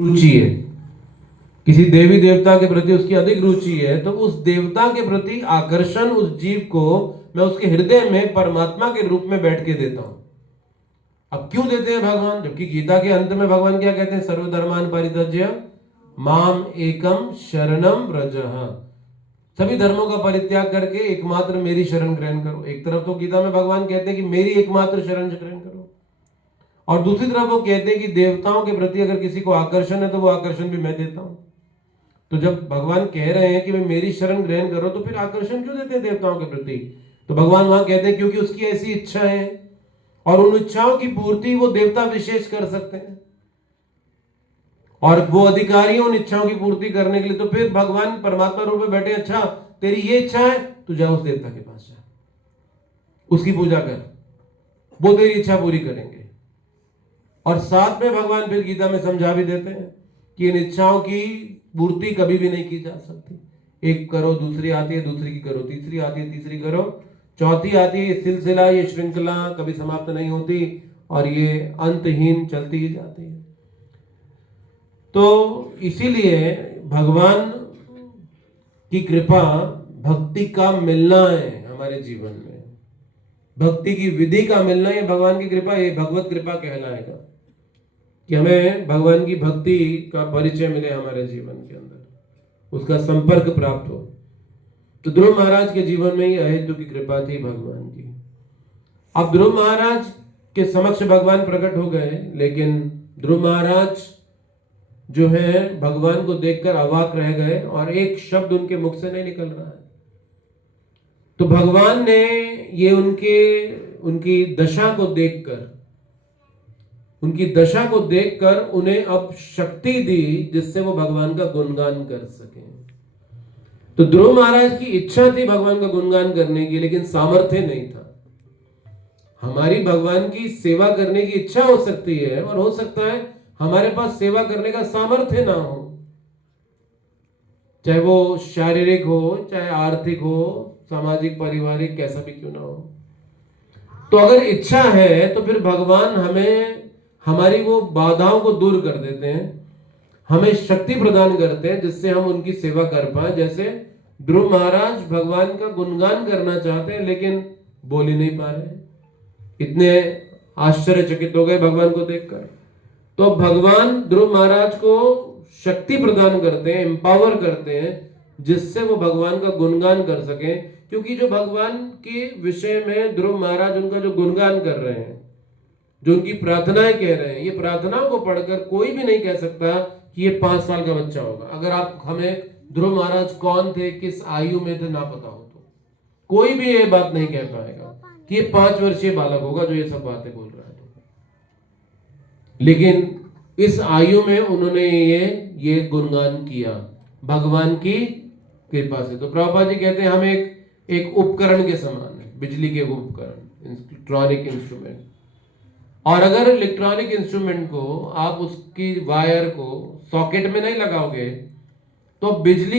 रुचि है, किसी देवी देवता के प्रति उसकी अधिक रुचि है, तो उस देवता के प्रति आकर्षण उस जीव को मैं उसके हृदय में परमात्मा के रूप में बैठ के देता हूं। अब क्यों देते हैं भगवान? जबकि गीता के अंत में भगवान क्या कहते हैं? सर्वधर्मान परित्यज्य माम एकम शरणम व्रजः। सभी धर्मों का परित्याग करके एकमात्र मेरी शरण ग्रहण करो। एक तरफ तो गीता में भगवान कहते हैं कि मेरी एकमात्र शरण ग्रहण करो, और दूसरी तरफ वो कहते हैं कि देवताओं के प्रति अगर किसी को आकर्षण है तो वो आकर्षण भी मैं देता हूं। तो जब भगवान कह रहे हैं कि मैं मेरी शरण ग्रहण करो, तो फिर आकर्षण क्यों देते हैं देवताओं के प्रति? तो भगवान वहां कहते हैं क्योंकि उसकी ऐसी इच्छा है, और उन इच्छाओं की पूर्ति वो देवता विशेष कर सकते हैं, और वो अधिकारी उन इच्छाओं की पूर्ति करने के लिए। तो फिर भगवान परमात्मा रूप में बैठे, अच्छा तेरी ये इच्छा है, तू जा उस देवता के पास जा, उसकी पूजा कर, वो तेरी इच्छा पूरी करेंगे। और साथ में भगवान फिर गीता में समझा भी देते हैं कि इन इच्छाओं की पूर्ति कभी भी नहीं की जा सकती। एक करो, दूसरी आती है, दूसरी की करो, तीसरी आती है, तीसरी करो, चौथी आती है। ये सिलसिला, ये श्रृंखला कभी समाप्त नहीं होती, और ये अंतहीन चलती ही जाती है। तो इसीलिए भगवान की कृपा, भक्ति का मिलना है हमारे जीवन में, भक्ति की विधि का मिलना है भगवान की कृपा, ये भगवत कृपा कहलाएगा, कि हमें भगवान की भक्ति का परिचय मिले हमारे जीवन के अंदर, उसका संपर्क प्राप्त हो। तो ध्रुव महाराज के जीवन में ही अहेतु की कृपा थी भगवान की। अब ध्रुव महाराज के समक्ष भगवान प्रकट हो गए, लेकिन ध्रुव महाराज जो है भगवान को देखकर अवाक रह गए, और एक शब्द उनके मुख से नहीं निकल रहा है। तो भगवान ने ये उनकी दशा को देखकर उन्हें अब शक्ति दी, जिससे वो भगवान का गुणगान कर सके। तो ध्रुव महाराज की इच्छा थी भगवान का गुणगान करने की, लेकिन सामर्थ्य नहीं था। हमारी भगवान की सेवा करने की इच्छा हो सकती है, और हो सकता है हमारे पास सेवा करने का सामर्थ्य ना हो, चाहे वो शारीरिक हो, चाहे आर्थिक हो, सामाजिक, पारिवारिक, कैसा भी क्यों ना हो। तो अगर इच्छा है तो फिर भगवान हमें हमारी वो बाधाओं को दूर कर देते हैं, हमें शक्ति प्रदान करते हैं, जिससे हम उनकी सेवा कर पाए। जैसे ध्रुव महाराज भगवान का गुणगान करना चाहते हैं, लेकिन बोल ही नहीं पा रहे, इतने आश्चर्यचकित हो गए भगवान को देखकर। तो भगवान ध्रुव महाराज को शक्ति प्रदान करते हैं, एम्पावर करते हैं, जिससे वो भगवान का गुणगान कर सकें। क्योंकि जो भगवान के विषय में ध्रुव महाराज उनका जो गुणगान कर रहे हैं, जो उनकी प्रार्थनाएं कह रहे हैं, ये प्रार्थनाओं को पढ़कर कोई भी नहीं कह सकता कि ये 5 साल का बच्चा होगा। अगर आप हमें ध्रुव महाराज कौन थे, किस आयु में थे ना पता हो, तो कोई भी ये बात नहीं कह पाएगा कि ये 5 वर्षीय बालक होगा जो ये सब बातें बोल रहा है। लेकिन इस आयु में उन्होंने ये गुणगान किया भगवान की कृपा से। तो प्रभुपाद जी कहते हैं हम एक उपकरण के समान है, बिजली के उपकरण, इलेक्ट्रॉनिक इंस्ट्रूमेंट। और अगर इलेक्ट्रॉनिक इंस्ट्रूमेंट को आप उसकी वायर को सॉकेट में नहीं लगाओगे तो बिजली